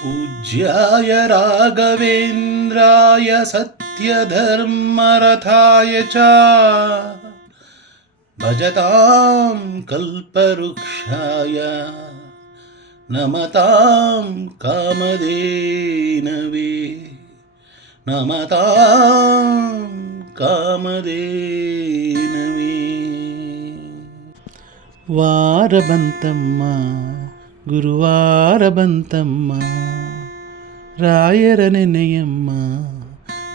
पूज्याय राघवेन्द्राय सत्यधर्मरथाय च भजतां कल्पवृक्षाय नमतां कामधेनवे नमतां कामधेनवे वारबन्तम्मा ಗುರುವಾರ ಬಂತಮ್ಮ, ರಾಯರ ನೆನೆಯಮ್ಮ,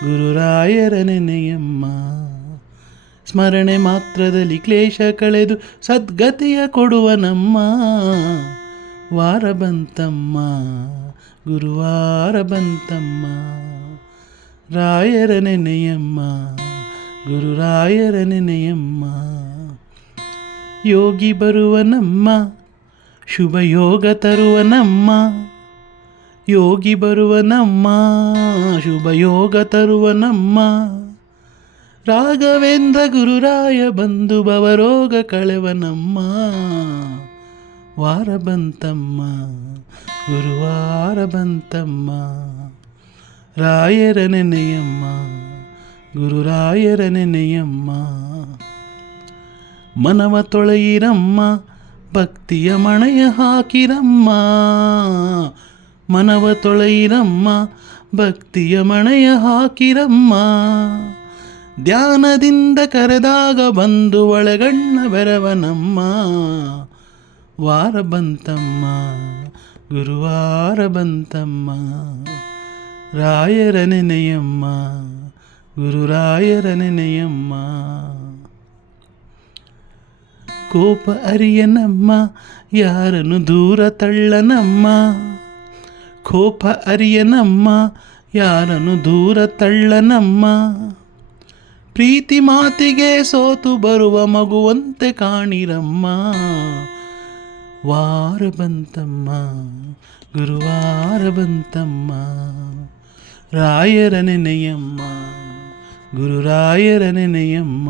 ಗುರುರಾಯರ ನೆನೆಯಮ್ಮ. ಸ್ಮರಣೆ ಮಾತ್ರದಲ್ಲಿ ಕ್ಲೇಶ ಕಳೆದು ಸದ್ಗತಿಯ ಕೊಡುವ ನಮ್ಮ ವಾರ ಬಂತಮ್ಮ, ಗುರುವಾರ ಬಂತಮ್ಮ. ರಾಯರ ನೆನೆಯಮ್ಮ, ಗುರುರಾಯರ ನೆನೆಯಮ್ಮ. ಯೋಗಿ ಬರುವ ನಮ್ಮ ಶುಭ ಯೋಗ ತರುವ ನಮ್ಮ, ಯೋಗಿ ಬರುವ ನಮ್ಮ, ಶುಭ ಯೋಗ ತರುವ ನಮ್ಮ. ರಾಘವೇಂದ್ರ ಗುರುರಾಯ ಬಂಧು ಬವರೋಗ ಕಳೆವ ನಮ್ಮ, ವಾರ ಬಂತಮ್ಮ, ಗುರುವಾರ ಬಂತಮ್ಮ. ರಾಯರ ನೆನೆಯಮ್ಮ, ಗುರುರಾಯರ ನೆನೆಯಮ್ಮ. ಮನವ ತೊಳೆಯಿರಮ್ಮ ಭಕ್ತಿಯ ಮಣೆಯ ಹಾಕಿರಮ್ಮ, ಮನವ ತೊಳೆಯಿರಮ್ಮ, ಭಕ್ತಿಯ ಮಣೆಯ ಹಾಕಿರಮ್ಮ. ಧ್ಯಾನದಿಂದ ಕರೆದಾಗ ಬಂದು ಒಳಗಣ್ಣ ಬೆರವನಮ್ಮ, ವಾರ ಬಂತಮ್ಮ, ಗುರುವಾರ ಬಂತಮ್ಮ. ರಾಯರ ನೆನೆಯಮ್ಮ, ಗುರುರಾಯರ ನೆನೆಯಮ್ಮ. ಕೋಪ ಅರಿಯನಮ್ಮ ಯಾರನ್ನು ದೂರ ತಳ್ಳನಮ್ಮ ಕೋಪ ಅರಿಯನಮ್ಮ ಯಾರನ್ನು ದೂರ ತಳ್ಳನಮ್ಮ ಪ್ರೀತಿ ಮಾತಿಗೆ ಸೋತು ಬರುವ ಮಗುವಂತೆ ಕಾಣಿರಮ್ಮ, ವಾರ ಬಂತಮ್ಮ, ಗುರುವಾರ ಬಂತಮ್ಮ. ರಾಯರ ನೆನೆಯಮ್ಮ, ಗುರುರಾಯರ ನೆನೆಯಮ್ಮ.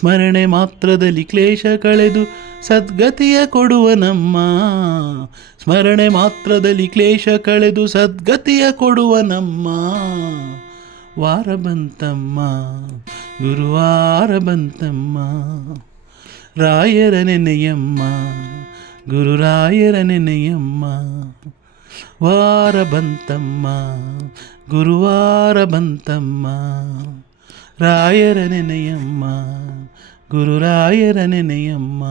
ಸ್ಮರಣೆ ಮಾತ್ರದಲ್ಲಿ ಕ್ಲೇಶ ಕಳೆದು ಸದ್ಗತಿಯ ಕೊಡುವ ನಮ್ಮ. ಸ್ಮರಣೆ ಮಾತ್ರದಲ್ಲಿ ಕ್ಲೇಶ ಕಳೆದು ಸದ್ಗತಿಯ ಕೊಡುವ ನಮ್ಮ. ವಾರ ಬಂತಮ್ಮ, ಗುರುವಾರ ಬಂತಮ್ಮ. ರಾಯರ ನೆನೆಯಮ್ಮ, ಗುರುರಾಯರ ನೆನೆಯಮ್ಮ. ವಾರ ಬಂತಮ್ಮ, ಗುರುವಾರ ಬಂತಮ್ಮ. ರಾಯರ ನೆನೆಯಮ್ಮ ಗುರುರಾಯರ ನೆನೆಯಮ್ಮ